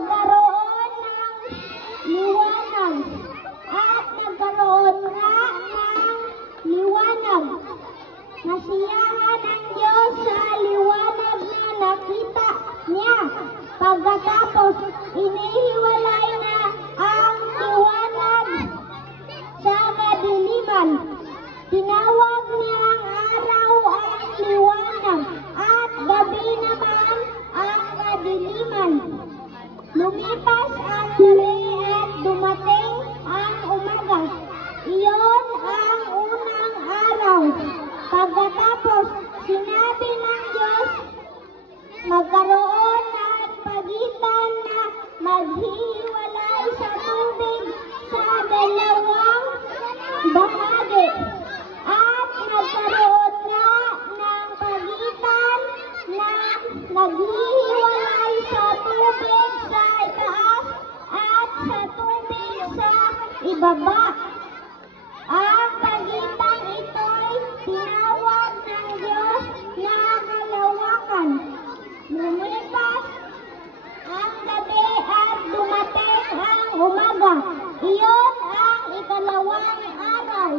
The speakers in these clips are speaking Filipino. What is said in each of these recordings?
magkaroon ng liwanag at nagkaroon nga ng liwanag. Nasiyahan ang Diyos sa liwanag na nakita niya. Pagkatapos, inihiwalay na ang liwanag sa kadiliman. Tinawag niya ang araw ang liwanag at gabi naman ang kadiliman. Lumipas ang gabi at dumating ang umaga. Iyon ang unang araw. Pagkatapos, sinabi ng Diyos, magkaroon ng pagitan na maghihiwalay sa tubig sa dalawang bahagi. At nagkaroon nga ng pagitan na naghihiwalay sa tubig sa itaas at sa tubig sa ibaba. Ang pagitan ito'y tinawag ng Diyos na kalawakan. Lumipas ang gabi at dumating ang umaga. Iyon ang ikalawang araw.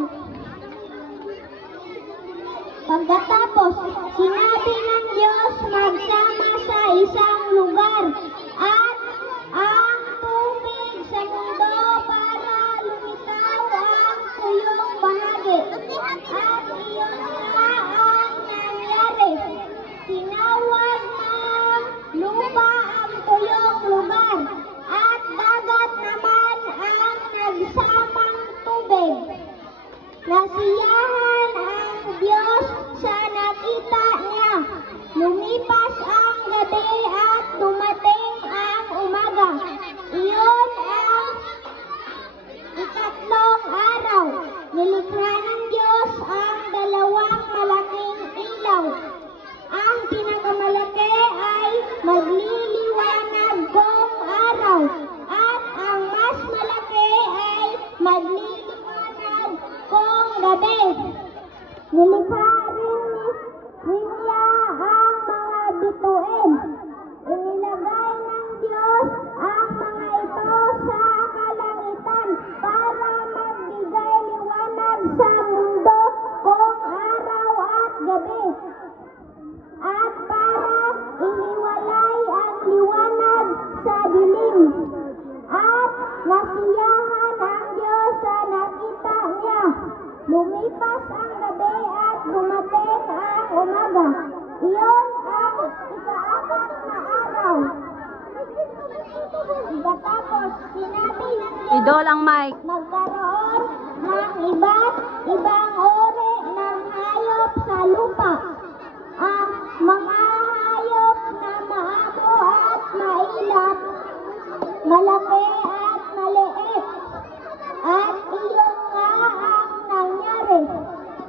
Pagkatapos, sinabi ng Diyos magsama sa isang lugar at ang tubig sa mundo para lumitaw ang tuyong bahagi. At iyon nga ang nangyari. Tinawag ng lupa ang tuyong lugar at dagat naman ang nagsamang tubig. Nasiyahan ang Diyos sa nakita niya. Lumipas ang gabi at dumating ang umaga. Iyon ang ikatlong araw. Nilikha ng Diyos ang dalawang malaking ilaw. Ang pinakamalaki ay magliliwanag kung araw at ang mas malaki ay magliliwanag kung gabi. Nilikha rin niya ang mga bituin. Inilagay ng Diyos ang mga ito sa kalangitan para magbigay liwanag sa mundo kung araw at gabi. At para ihiwalay ang liwanag sa dilim. At nasiyahan ang Diyos sa nakita niya. Lumipas ang gabi at dumating ang umaga. Iyon ang ikaapat na araw. Pagkatapos, sinabi ng Diyos, Idol ang mic. magkaroon ng iba't ibang uri ng hayop sa lupa. Ang mga hayop na maamo at mailap, malaki at maliit. At iyon nga ang nangyari.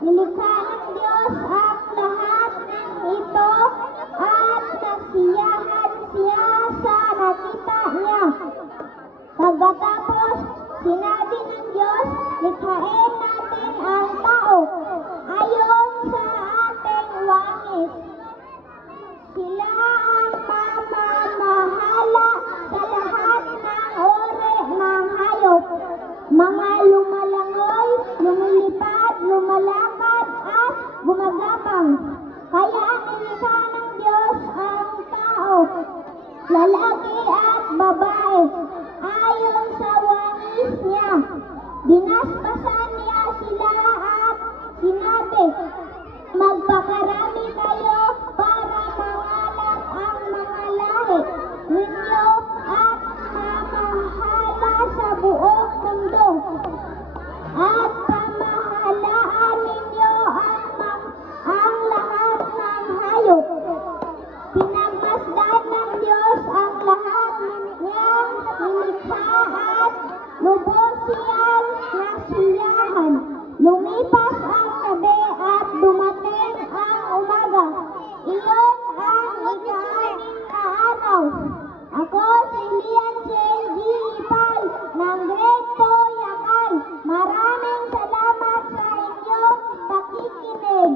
Nilikha ng Diyos ang lahat ng ito at nasiyahan siya sa nakita niya. Pagkatapos, sinabi ng Diyos, likhain natin ang tao ayon sa ating wangis. Sila ang mamamahala sa lahat ng uri ng hayop, mga lumalangoy, lumilipad, lumalakad at gumagapang. Kaya nilikha ng Diyos ang tao, lalaki at babae, ayon sa wangis niya. Dinaspasan niya sila at sinabi, magpakarami kayo para mangalap ang mga lahi ninyo at mamahala sa buong mundo. At pamahalaan ninyo ang lahat ng hayop. Pinagmasdan ng Diyos ang lahat niyang nilikha at lubos siyang nasiyahan. Lumipas ang gabi at dumating ang umaga. Iyon ang ika-anim na araw. Ako si Lian Chen G. Ipal ng Grade 2 Yakan. Maraming salamat sa inyong pakikinig.